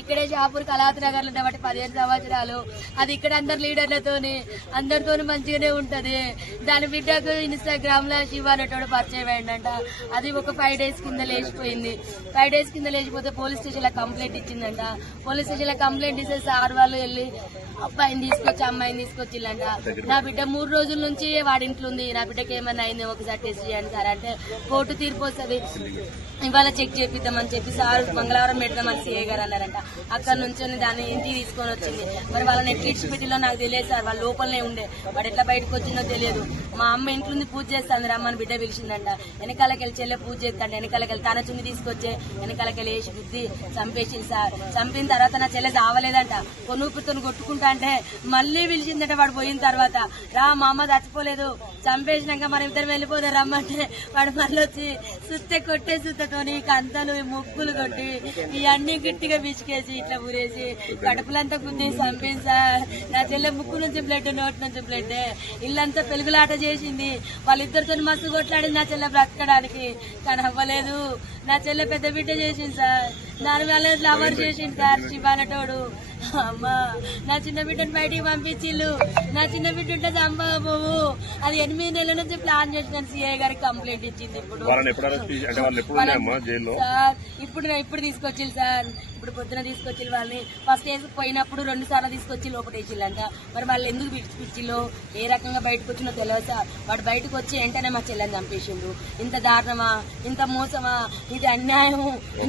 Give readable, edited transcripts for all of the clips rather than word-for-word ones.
ఇక్కడే షాపూర్ కళావతి నగర్ లో బట్టి 15 సంవత్సరాలు. అది ఇక్కడ అందరు అందరితో మంచిగానే ఉంటది. దాని బిడ్డకు ఇన్స్టాగ్రామ్ లో శివ అనేటోడు పరిచయం అయిందంట. అది ఒక 5 days కింద లేచిపోయింది. 5 days కింద లేచిపోతే పోలీస్ స్టేషన్ లో కంప్లైంట్ ఇచ్చిందంట. పోలీస్ స్టేషన్ లో కంప్లైంట్ ఇస్తే సార్ వాళ్ళు వెళ్ళి అబ్బాయిని తీసుకొచ్చి అమ్మాయిని తీసుకొచ్చిల్లంట. నా బిడ్డ 3 రోజుల నుంచి వాడింట్లో ఉంది. నా బిడ్డకి ఏమన్నా అయింది ఒకసారి టెస్ట్ చేయండి సార్ అంటే కోర్టు తీర్పు వస్తుంది, ఇవాళ చెక్ చేపిద్దామని చెప్పి సార్ మంగళవారం పెడదామని సిఐ గారు అన్నారంట. అక్కడ నుంచి దాన్ని ఇంటికి తీసుకొని వచ్చింది. మరి వాళ్ళని ఎట్లా పెట్టిలో నాకు తెలియదు సార్. వాళ్ళ లోపలనే ఉండే, వాడు ఎట్లా బయటకు వచ్చిందో తెలియదు. మా అమ్మ ఇంట్లో పూజ చేస్తాను రమ్మని బిడ్డ పిలిచిందంట. వెనకాలకెళ్ళి చెల్లె పూజ చేస్తాంట. వెనకాలకెళ్ళి తన చుంది తీసుకొచ్చే వెనకాలకెళ్ళి వేసి బుద్ధి చంపేసింది సార్. చంపిన తర్వాత నా చెల్లె చావలేదంట. కొనుక్కుతో కొట్టుకుంటా అంటే మళ్ళీ పిలిచిందంట. వాడు పోయిన తర్వాత రా మా అమ్మ చచ్చిపోలేదు, చంపేసినాక మనం ఇద్దరు వెళ్ళిపోతే రమ్మంటే వాడు మళ్ళీ వచ్చి సుత్తే కొట్టే సుత్తతోని కంతలు ముక్కులు కొట్టి ఇవన్నీ గట్టిగా బిచికేసి ఇట్లా ఊరేసి కడుపులంతా గుద్ది చంపింది సార్. నా చెల్లె ముక్కు నుంచి బ్లడ్, నోటి నుంచి బ్లడ్, ఇల్లంతా పెలుగులాట చేసింది. వాళ్ళిద్దరితో మస్తు కొట్లాడింది నా చెల్లె బ్రతకడానికి, కానీ అవ్వలేదు. నా చెల్లె పెద్ద బిడ్డ చేసింది సార్. దాని వల్ల లవర్ చేసింది సార్ శివానటోడు. అమ్మా నా చిన్న బిడ్డను బయటికి పంపించిల్లు. నా చిన్న బిడ్డ ఉంటే చంపబోవు. అది 8 నెలల నుంచి ప్లాన్ చేసిన సిఐ గారికి కంప్లైంట్ ఇచ్చింది. ఇప్పుడు తీసుకొచ్చిల్లు సార్. ఇప్పుడు పొద్దున తీసుకొచ్చి వాళ్ళని ఫస్ట్ వేసి పోయినప్పుడు 2 సార్లు తీసుకొచ్చి లోపల వేసిల్లంట. మరి వాళ్ళు ఎందుకు పిచ్చిల్లో ఏ రకంగా బయటకు వచ్చినో తెలియదు సార్. వాడు బయటకు వచ్చి వెంటనే మా చెల్లెని చంపేసిండు. ఇంత దారుణమా, ఇంత మోసమా, ఇది అన్యాయం.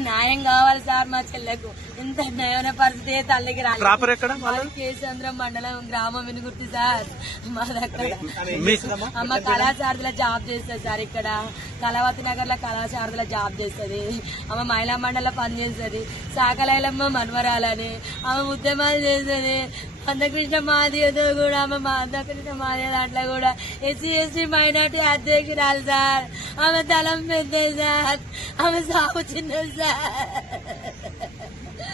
న్యాయం కావాలి సార్ మా చెల్లెకు. ఇంత న్యాయమైన పరిస్థితి తల్లికి రాలేదు. కేసంద్రం మండలం గ్రామం వినుగుర్తి సార్. మా దగ్గర అమ్మ కళాశారదిలో జాబ్ చేస్తుంది సార్. ఇక్కడ కళావతి నగర్ లో కళాశారదిలో జాబ్ చేస్తుంది. ఆమె మహిళా మండలిలో పనిచేస్తుంది. సాకలైలమ్మ మన్వరాలని ఆమె ఉద్యమాలు చేస్తుంది. మందకృష్ణ మాదితో కూడా ఆమె మందకృష్ణ మాదే దాంట్లో కూడా SC/ST మైనార్టీ అధ్యక్షురాలు సార్. ఆమె తలం పెద్దది సార్. ఆమె సాగు చిన్నది సార్.